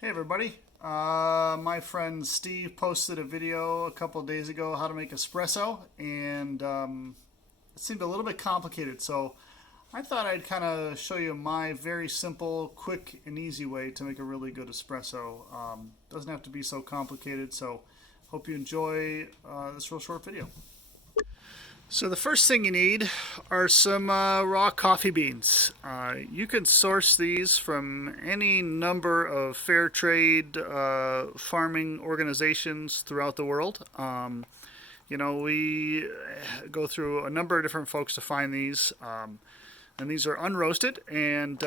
Hey everybody, my friend Steve posted a video a couple of days ago how to make espresso, and it seemed a little bit complicated, so I thought I'd kind of show you my very simple, quick, and easy way to make a really good espresso. Doesn't have to be so complicated, so hope you enjoy this real short video. So the first thing you need are some raw coffee beans. You can source these from any number of fair trade farming organizations throughout the world. We go through a number of different folks to find these. And these are unroasted, and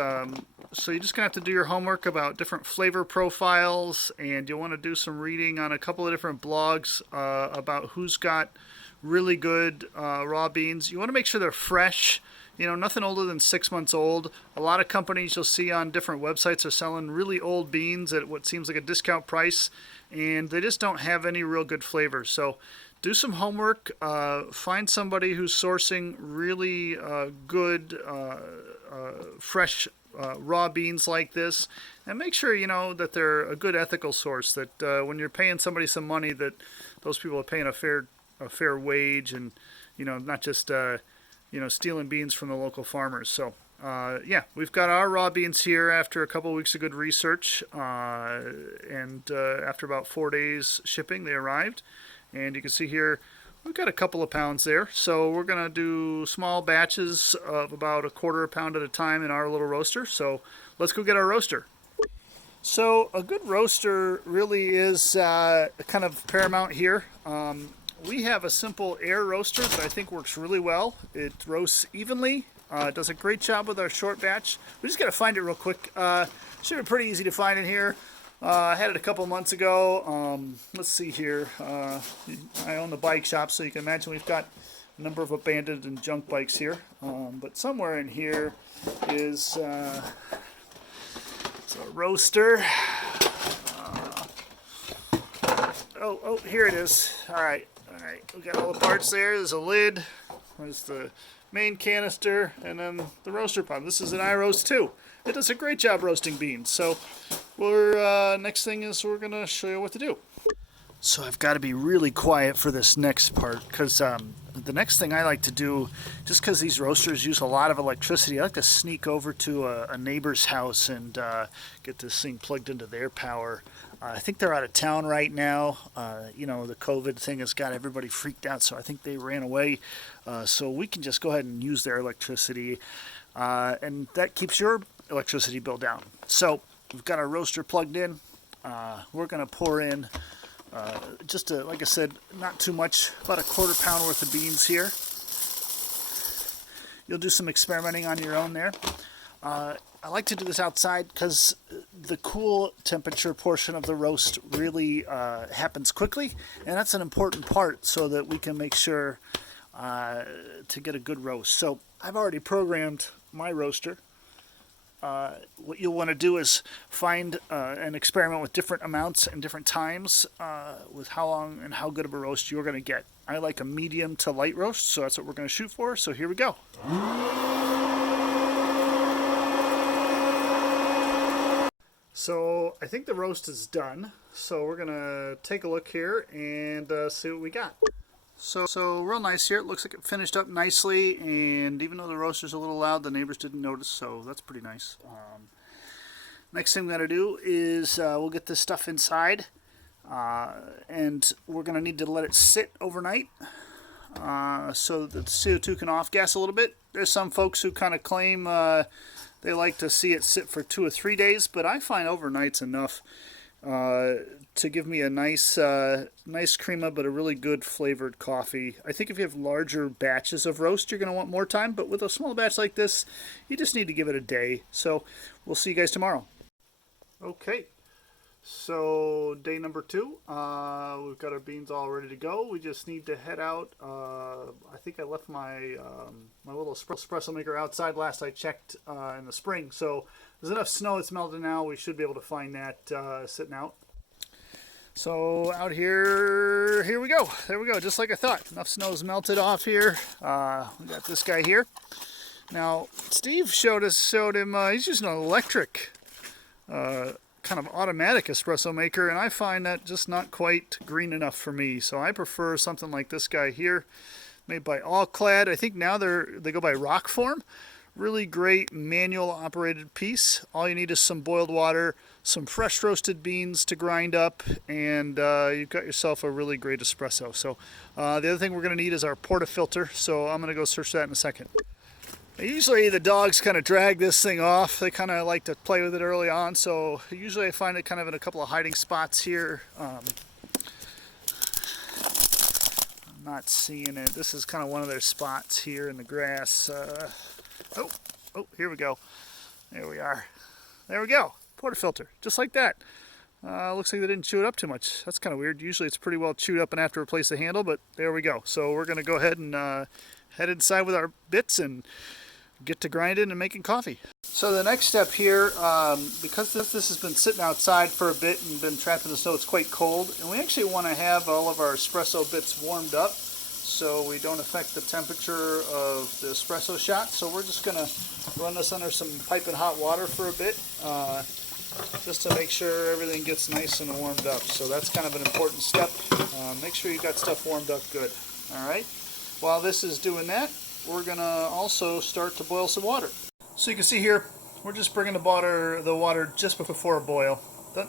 so you're just gonna have to do your homework about different flavor profiles, and you'll want to do some reading on a couple of different blogs about who's got really good raw beans. You want to make sure they're fresh, nothing older than 6 months old. A lot of companies you'll see on different websites are selling really old beans at what seems like a discount price, and they just don't have any real good flavor. So do some homework, find somebody who's sourcing really good fresh raw beans like this, and make sure that they're a good ethical source, that when you're paying somebody some money, that those people are paying a fair wage, and not just stealing beans from the local farmers. So yeah, we've got our raw beans here after a couple of weeks of good research, and after about 4 days shipping, they arrived. And you can see here, we've got a couple of pounds there. So we're going to do small batches of about a quarter pound at a time in our little roaster. So let's go get our roaster. So a good roaster really is kind of paramount here. We have a simple air roaster that I think works really well. It roasts evenly. It does a great job with our short batch. We just got to find it real quick. Should be pretty easy to find in here. I had it a couple months ago. Let's see here. I own the bike shop, so you can imagine we've got a number of abandoned and junk bikes here. But somewhere in here is a roaster. Oh, here it is. All right. We got all the parts there. There's a lid. There's the main canister, and then the roaster pump. This is an iRoast 2. It does a great job roasting beans. So next thing is we're gonna show you what to do. So I've got to be really quiet for this next part, because the next thing I like to do, just because these roasters use a lot of electricity, I like to sneak over to a neighbor's house and get this thing plugged into their power. I think they're out of town right now. The COVID thing has got everybody freaked out, so I think they ran away. So we can just go ahead and use their electricity, and that keeps your electricity bill down. So we've got our roaster plugged in. We're going to pour in like I said, not too much, about a quarter pound worth of beans here. You'll do some experimenting on your own there. I like to do this outside because the cool temperature portion of the roast really happens quickly, and that's an important part so that we can make sure to get a good roast. So I've already programmed my roaster. What you'll want to do is find and experiment with different amounts and different times with how long and how good of a roast you're going to get. I like a medium to light roast, so that's what we're going to shoot for. So here we go. So I think the roast is done. So we're going to take a look here and see what we got. So real nice here. It looks like it finished up nicely, and even though the roaster's a little loud, the neighbors didn't notice, so that's pretty nice. Next thing we're going to do is we'll get this stuff inside, and we're going to need to let it sit overnight so that the CO2 can off-gas a little bit. There's some folks who kind of claim they like to see it sit for 2 or 3 days, but I find overnight's enough to give me a nice crema, but a really good flavored coffee. I think if you have larger batches of roast, you're going to want more time, but with a small batch like this, you just need to give it a day. So we'll see you guys tomorrow. Okay, so day number 2, we've got our beans all ready to go. We just need to head out. I think I left my little espresso maker outside last I checked in the spring, so there's enough snow that's melted now. We should be able to find that sitting out. So out here we go. There we go, just like I thought. Enough snow's melted off here. We got this guy here. Now, Steve showed him, he's using an electric kind of automatic espresso maker, and I find that just not quite green enough for me. So I prefer something like this guy here, made by Allclad. I think now they go by Rockform. Really great manual operated piece. All you need is some boiled water, some fresh roasted beans to grind up, and you've got yourself a really great espresso. So the other thing we're going to need is our portafilter, so I'm going to go search that in a second. Usually the dogs kind of drag this thing off. They kind of like to play with it early on, so usually I find it kind of in a couple of hiding spots here. I'm not seeing it. This is kind of one of their spots here in the grass. Oh, here we go. There we are. There we go. Portafilter, just like that. Looks like they didn't chew it up too much. That's kind of weird. Usually it's pretty well chewed up and I have to replace the handle, but there we go. So we're going to go ahead and head inside with our bits and get to grinding and making coffee. So the next step here, because this has been sitting outside for a bit and been trapped in the snow, it's quite cold, and we actually want to have all of our espresso bits warmed up so we don't affect the temperature of the espresso shot. So we're just going to run this under some piping hot water for a bit, just to make sure everything gets nice and warmed up. So that's kind of an important step. Make sure you got stuff warmed up good. All right. While this is doing that, we're going to also start to boil some water. So you can see here, we're just bringing the water just before a boil.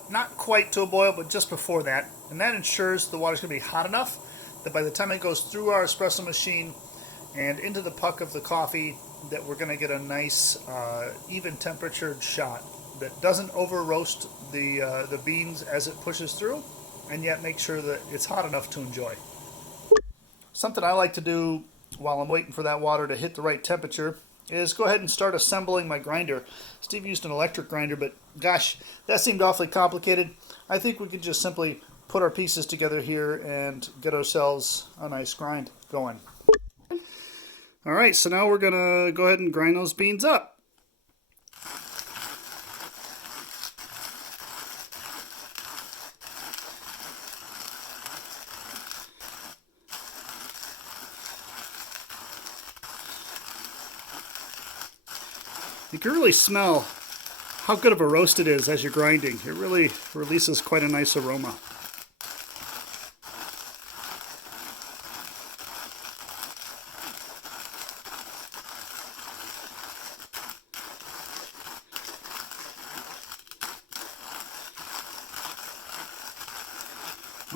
Not quite to a boil, but just before that. And that ensures the water's going to be hot enough that by the time it goes through our espresso machine and into the puck of the coffee, that we're going to get a nice even temperatured shot that doesn't over roast the beans as it pushes through, and yet make sure that it's hot enough to enjoy. Something I like to do while I'm waiting for that water to hit the right temperature is go ahead and start assembling my grinder. Steve used an electric grinder, but gosh, that seemed awfully complicated. I think we could just simply put our pieces together here and get ourselves a nice grind going. All right, so now we're gonna go ahead and grind those beans up. You can really smell how good of a roast it is as you're grinding. It really releases quite a nice aroma.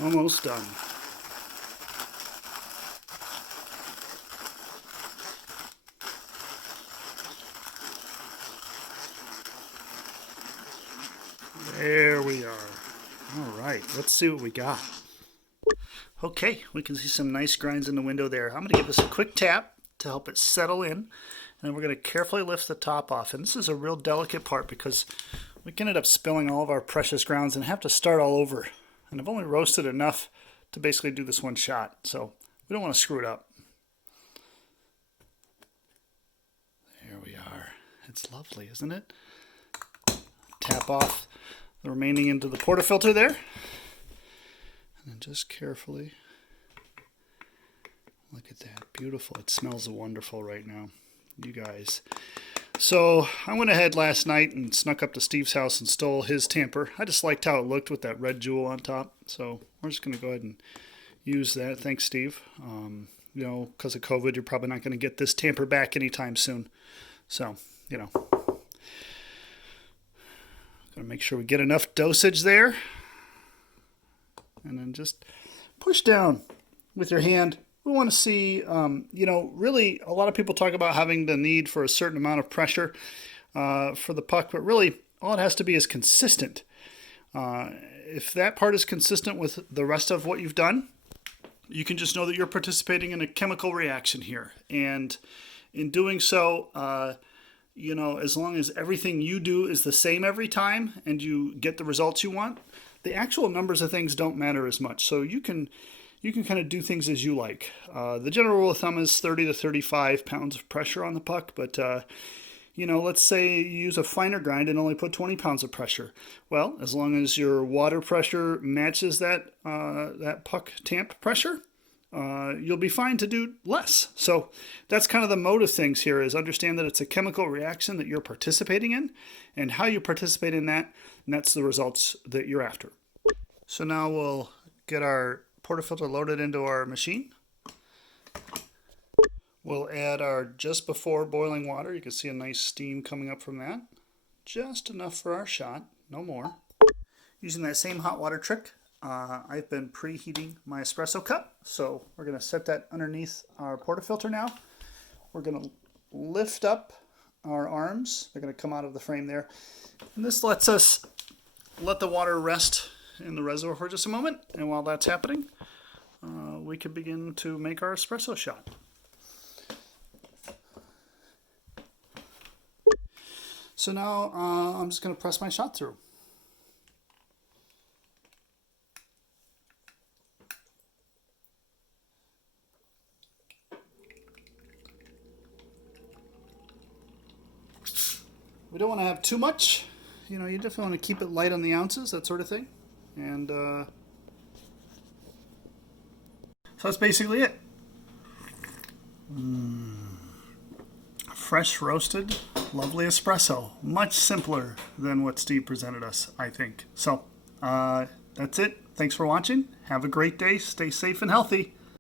Almost done. There we are. All right, let's see what we got. Okay, we can see some nice grinds in the window there. I'm going to give this a quick tap to help it settle in, and then we're going to carefully lift the top off. And this is a real delicate part because we can end up spilling all of our precious grounds and have to start all over. And I've only roasted enough to basically do this one shot, so we don't want to screw it up. There we are. It's lovely, isn't it? Tap off the remaining into the portafilter there, and then just carefully look at that. Beautiful. It smells wonderful right now, you guys. So I went ahead last night and snuck up to Steve's house and stole his tamper. I just liked how it looked with that red jewel on top, so we're just going to go ahead and use that. Thanks, Steve. You know, because of COVID, you're probably not going to get this tamper back anytime soon, so you know, make sure we get enough dosage there, and then just push down with your hand. We want to see, you know, really a lot of people talk about having the need for a certain amount of pressure for the puck, but really all it has to be is consistent. If that part is consistent with the rest of what you've done, you can just know that you're participating in a chemical reaction here. And in doing so, you know, as long as everything you do is the same every time and you get the results you want, the actual numbers of things don't matter as much. So you can kind of do things as you like. The general rule of thumb is 30 to 35 pounds of pressure on the puck, but you know, let's say you use a finer grind and only put 20 pounds of pressure. Well, as long as your water pressure matches that puck tamp pressure, you'll be fine to do less. So that's kind of the mode of things here, is understand that it's a chemical reaction that you're participating in, and how you participate in that and that's the results that you're after. So now we'll get our portafilter loaded into our machine. We'll add our just before boiling water. You can see a nice steam coming up from that. Just enough for our shot, no more. Using that same hot water trick, I've been preheating my espresso cup. So we're going to set that underneath our portafilter now. We're going to lift up our arms. They're going to come out of the frame there. And this lets us let the water rest in the reservoir for just a moment. And while that's happening, we can begin to make our espresso shot. So now I'm just going to press my shot through. We don't want to have too much. You know, you definitely want to keep it light on the ounces, that sort of thing. And so that's basically it. Fresh roasted, lovely espresso. Much simpler than what Steve presented us, I think. So that's it. Thanks for watching. Have a great day. Stay safe and healthy.